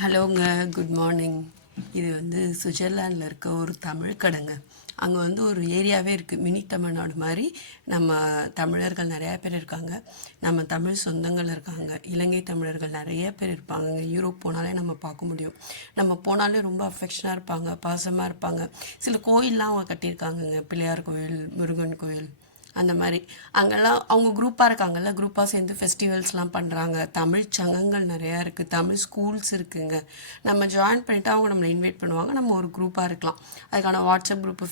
ஹலோங்க, good morning. இது சுவிட்சர்லாண்டில் இருக்க ஒரு தமிழ் கடைங்க. அங்கே ஒரு ஏரியாவே இருக்குது, மினி தமிழ்நாடு மாதிரி. நம்ம தமிழர்கள் நிறையா பேர் இருக்காங்க, நம்ம தமிழ் சொந்தங்கள் இருக்காங்க, இலங்கை தமிழர்கள் நிறைய பேர் இருப்பாங்க. யூரோப் போனாலே நம்ம பார்க்க முடியும். நம்ம போனாலே ரொம்ப அஃபெக்ஷனாக இருப்பாங்க, பாசமாக இருப்பாங்க. சில கோயிலெலாம் அவங்க கட்டியிருக்காங்கங்க, பிள்ளையார் கோயில், முருகன் கோயில், அந்த மாதிரி. அங்கெல்லாம் அவங்க குரூப்பாக இருக்காங்கல்ல, குரூப்பாக சேர்ந்து ஃபெஸ்டிவல்ஸ்லாம் பண்ணுறாங்க. தமிழ் சங்கங்கள் நிறையா இருக்குது, தமிழ் ஸ்கூல்ஸ் இருக்குதுங்க. நம்ம ஜாயின் பண்ணிவிட்டு அவங்க நம்மளை இன்வைட் பண்ணுவாங்க, நம்ம ஒரு குரூப்பாக இருக்கலாம். அதுக்கான வாட்ஸ்அப் குரூப்பு,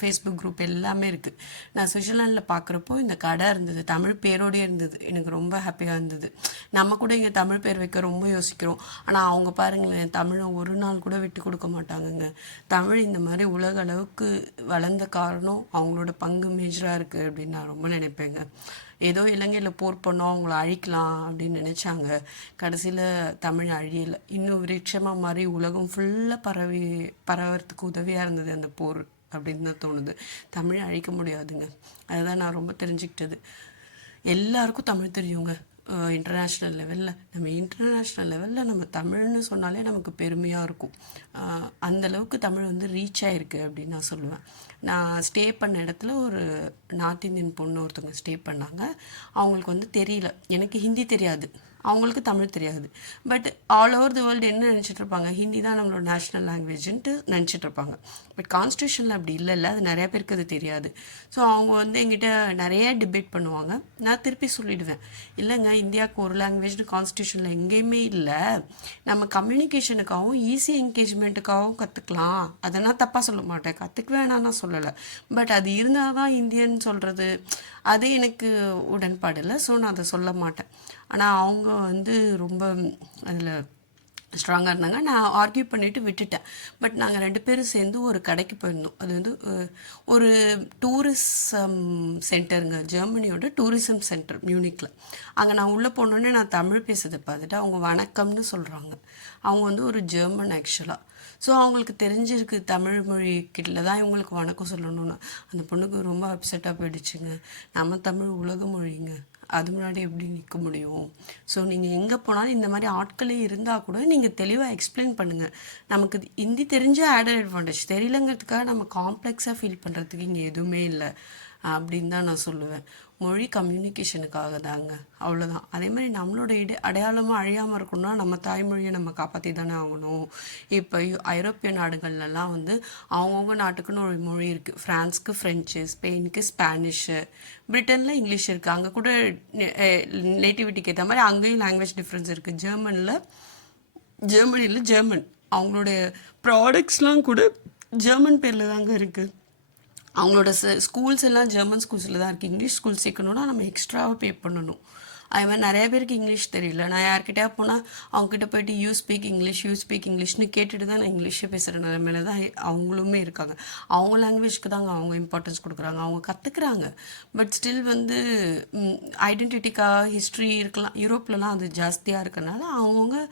ஃபேஸ்புக் குரூப் எல்லாமே இருக்குது. நான் சுவிட்சர்லாண்டில் பார்க்குறப்போ இந்த கடை இருந்தது, தமிழ் பேரோடே இருந்தது. எனக்கு ரொம்ப ஹாப்பியாக இருந்தது. நம்ம கூட இங்கே தமிழ் பேர் வைக்க ரொம்ப யோசிக்கிறோம், ஆனால் அவங்க பாருங்களேன், தமிழை ஒரு நாள் கூட விட்டு கொடுக்க மாட்டாங்கங்க. தமிழ் இந்த மாதிரி உலக அளவுக்கு வளர்ந்த காரணம் அவங்களோட பங்கு மேஜராக இருக்குது அப்படின்னு நான் ரொம்ப நினைப்பேங்க. ஏதோ இலங்கையில் போர் பண்ணோம், அவங்கள அழிக்கலாம் அப்படின்னு நினச்சாங்க. கடைசியில் தமிழ் அழியலை, இன்னும் விருட்சமாக மாதிரி உலகம் ஃபுல்லாக பரவறதுக்கு உதவியாக இருந்தது அந்த போர் அப்படின்னு தான் தோணுது. தமிழை அழிக்க முடியாதுங்க, அதுதான் நான் ரொம்ப தெரிஞ்சுக்கிட்டது. எல்லாருக்கும் தமிழ் தெரியுங்க. இன்டர்நேஷ்னல் லெவலில் நம்ம தமிழ்னு சொன்னாலே நமக்கு பெருமையாக இருக்கும். அந்தளவுக்கு தமிழ் ரீச் ஆகிருக்கு அப்படின்னு நான் சொல்லுவேன். நான் ஸ்டே பண்ண இடத்துல ஒரு நார்த் இந்தியன் பொண்ணு ஒருத்தவங்க ஸ்டே பண்ணாங்க. அவங்களுக்கு தெரியல, எனக்கு ஹிந்தி தெரியாது, அவங்களுக்கு தமிழ் தெரியாது. But all over the world என்ன நினச்சிட்ருப்பாங்க, ஹிந்தி தான் நம்மளோட நேஷ்னல் லாங்குவேஜ்ன்ட்டு நினச்சிட்ருப்பாங்க. பட் கான்ஸ்டியூஷனில் அப்படி இல்லைல்ல, அது நிறையா பேருக்கு அது தெரியாது. ஸோ அவங்க எங்கிட்ட நிறைய டிபேட் பண்ணுவாங்க. நான் திருப்பி சொல்லிவிடுவேன், இல்லைங்க, இந்தியாவுக்கு ஒரு லாங்குவேஜ்னு கான்ஸ்டியூஷனில் எங்கேயுமே இல்லை. நம்ம கம்யூனிகேஷனுக்காகவும் ஈஸி என்கேஜ்மெண்ட்டுக்காகவும் கற்றுக்கலாம், அதை நான் தப்பாக சொல்ல மாட்டேன், கற்றுக்க வேணாம் நான் சொல்லலை. பட் அது இருந்தால் தான் இந்தியன் சொல்கிறது, அது எனக்கு உடன்பாடு இல்லை. ஸோ நான் அதை சொல்ல மாட்டேன். ஆனால் அவங்க ரொம்ப அதில் ஸ்ட்ராங்காக இருந்தாங்க. நான் ஆர்கியூ பண்ணிவிட்டு விட்டுட்டேன். பட் நாங்கள் 2 பேரும் சேர்ந்து ஒரு கடைக்கு போயிருந்தோம். அது ஒரு டூரிசம் சென்டருங்க, ஜெர்மனியோட டூரிசம் சென்டர் மியூனிக்கில். அங்கே நான் உள்ளே போனோடனே நான் தமிழ் பேசுறதை பார்த்துட்டு அவங்க வணக்கம்னு சொல்கிறாங்க. அவங்க ஒரு ஜெர்மன் ஆக்சுவலாக. ஸோ அவங்களுக்கு தெரிஞ்சிருக்கு தமிழ் மொழி கிட்ட தான் இவங்களுக்கு வணக்கம் சொல்லணும்னு. அந்த பொண்ணுக்கு ரொம்ப அப்செட்டாக போயிடுச்சுங்க. நம்ம தமிழ் உலக மொழிங்க, அது முன்னாடி எப்படி நிற்க முடியும்? ஸோ நீங்கள் எங்கே போனாலும் இந்த மாதிரி ஆட்களே இருந்தால் கூட நீங்கள் தெளிவாக எக்ஸ்பிளைன் பண்ணுங்கள். நமக்கு ஹிந்தி தெரிஞ்ச ஆடட் அட்வான்டேஜ், தெரியலங்கிறதுக்காக நம்ம காம்ப்ளெக்ஸாக ஃபீல் பண்ணுறதுக்கு இங்கே எதுவுமே இல்லை அப்படின்னு தான் நான் சொல்லுவேன். மொழி கம்யூனிகேஷனுக்காக தாங்க, அவ்வளோதான். அதே மாதிரி நம்மளோட அடையாளமாக அழியாமல் இருக்கணும்னா நம்ம தாய்மொழியை நம்ம காப்பாற்றி தானே ஆகணும். இப்போ ஐரோப்பிய நாடுகள்லாம் அவங்கவுங்க நாட்டுக்குன்னு ஒரு மொழி இருக்குது. ஃப்ரான்ஸ்க்கு ஃப்ரெஞ்சு, ஸ்பெயினுக்கு ஸ்பானிஷு, பிரிட்டனில் இங்கிலீஷ் இருக்குது. அங்கே கூட நேட்டிவிட்டிக்கு ஏற்ற மாதிரி அங்கேயும் லாங்குவேஜ் டிஃப்ரென்ஸ் இருக்குது. ஜெர்மனியில் ஜெர்மன், அவங்களுடைய ப்ராடக்ட்ஸ்லாம் கூட ஜெர்மன் பேரில் தாங்க இருக்குது. அவங்களோட ஸ்கூல்ஸ் எல்லாம் ஜெர்மன் ஸ்கூல்ஸில் தான் இருக்குது. இங்கிலீஷ் ஸ்கூல் சேர்க்கணுன்னா நம்ம எக்ஸ்ட்ராவாக பே பண்ணணும். அது மாதிரி நிறைய பேருக்கு இங்கிலீஷ் தெரியல. நான் யார்கிட்டயா போனால் அவங்ககிட்ட போய்ட்டு யூ ஸ்பீக் இங்கிலீஷ்னு கேட்டுட்டு தான் நான் இங்கிலீஷே பேசுகிற நிலைமையில தான் அவங்களுமே இருக்காங்க. அவங்க லாங்குவேஜ்க்கு தாங்க அவங்க இம்பார்ட்டன்ஸ் கொடுக்குறாங்க, அவங்க கற்றுக்குறாங்க. பட் ஸ்டில் ஐடென்டிட்டிக்காக ஹிஸ்ட்ரி இருக்கலாம். யூரோப்லலாம் அது ஜாஸ்தியாக இருக்கனால அவங்க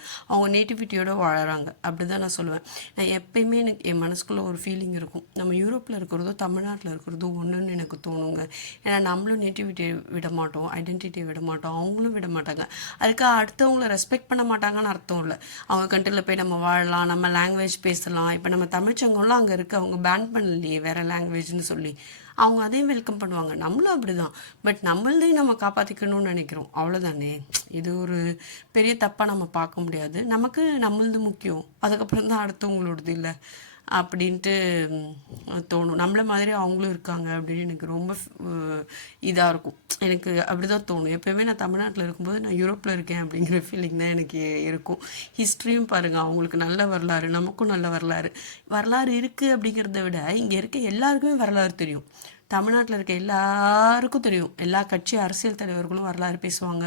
நேட்டிவிட்டியோடு வாழறாங்க, அப்படி தான் நான் சொல்லுவேன். நான் எப்பயுமே எனக்கு என் மனசுக்குள்ளே ஒரு ஃபீலிங் இருக்கும், நம்ம யூரோப்பில் இருக்கிறதோ தமிழ்நாட்டில் இருக்கிறதோ ஒன்றுன்னு எனக்கு தோணுங்க. ஏன்னா நம்மளும் நேட்டிவிட்டியை விட மாட்டோம், ஐடென்டிட்டியை விட மாட்டோம், அவங்களும் விட மாட்டாங்க. அதுக்காக அடுத்தவங்களை ரெஸ்பெக்ட் பண்ண மாட்டாங்கன்னு அர்த்தம் இல்லை. அவங்க கண்ட்ரியில் போய் நம்ம வாழலாம், நம்ம லாங்குவேஜ் பேசலாம். இப்போ நம்ம தமிழ்ச்சங்கம்லாம் அங்கே இருக்குது, அவங்க பேன் பண்ணலையே வேறு லாங்குவேஜ்னு சொல்லி, அவங்க அதையும் வெல்கம் பண்ணுவாங்க. நம்மளும் அப்படி தான். பட் நம்மளையும் நம்ம காப்பாற்றிக்கணும்னு நினைக்கிறோம், அவ்வளோதானே. இது ஒரு பெரிய தப்பாக நம்ம பார்க்க முடியாது. நமக்கு நம்மளது முக்கியம், அதுக்கப்புறம் தான் அடுத்தவங்களோடது இல்லை அப்படின்ட்டு தோணும். நம்மளை மாதிரி அவங்களும் இருக்காங்க அப்படின்னு எனக்கு ரொம்ப இதாக இருக்கும். எனக்கு அப்படி தான் தோணும். எப்போயுமே நான் தமிழ்நாட்டில் இருக்கும்போது நான் யூரோப்பில் இருக்கேன் அப்படிங்கிற ஃபீலிங் தான் எனக்கு இருக்கும். ஹிஸ்ட்ரியும் பாருங்கள், அவங்களுக்கு நல்ல வரலாறு, நமக்கும் நல்ல வரலாறு இருக்குது. அப்படிங்கிறத விட இங்கே இருக்க எல்லாருக்குமே வரலாறு தெரியும். தமிழ்நாட்டில் இருக்க எல்லாருக்கும் தெரியும். எல்லா கட்சி அரசியல் தலைவர்களும் வரலாறு பேசுவாங்க.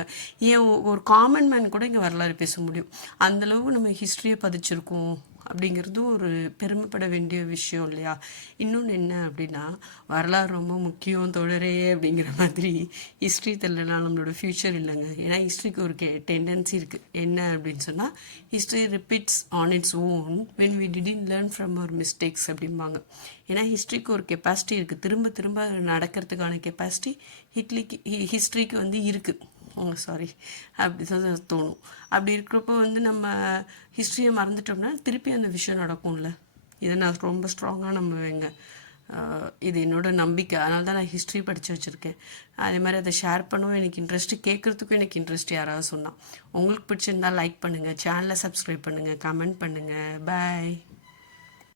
ஏன் ஒரு காமன் மேன் கூட இங்கே வரலாறு பேச முடியும். அந்தளவுக்கு நம்ம ஹிஸ்ட்ரியை பதிச்சிருக்கோம் அப்படிங்கிறதும் ஒரு பெருமைப்பட வேண்டிய விஷயம் இல்லையா? இன்னொன்று என்ன அப்படின்னா, வரலாறு ரொம்ப முக்கியம் தோழரே அப்படிங்கிற மாதிரி ஹிஸ்ட்ரி தெரியலனா நம்மளோட ஃப்யூச்சர் இல்லைங்க. ஏன்னா ஹிஸ்ட்ரிக்கு ஒரு டெண்டன்சி இருக்குது. என்ன அப்படின்னு சொன்னால், history repeats on its own when we didn't learn from our mistakes அப்படிம்பாங்க. ஏன்னா ஹிஸ்ட்ரிக்கு ஒரு கெப்பாசிட்டி இருக்குது, திரும்ப திரும்ப நடக்கிறதுக்கான கெப்பாசிட்டி ஹிஸ்ட்ரிக்கு இருக்குது. சாரி, அப்படி தான் தோணும். அப்படி இருக்கிறப்போ வந்து நம்ம ஹிஸ்ட்ரியை மறந்துட்டோம்னா திருப்பி அந்த விஷயம் நடக்கும்ல. இதை நான் ரொம்ப ஸ்ட்ராங்காக நம்புவேங்க. இது என்னோட நம்பிக்கை. அதனால தான் நான் ஹிஸ்ட்ரி படித்து வச்சுருக்கேன். அதே மாதிரி அதை ஷேர் பண்ணவும் எனக்கு இன்ட்ரெஸ்ட்டு, கேட்குறதுக்கும் எனக்கு இன்ட்ரெஸ்ட் யாராவது சொன்னால். உங்களுக்கு பிடிச்சிருந்தால் லைக் பண்ணுங்கள், சேனலை சப்ஸ்கிரைப் பண்ணுங்கள், கமெண்ட் பண்ணுங்கள். பாய்.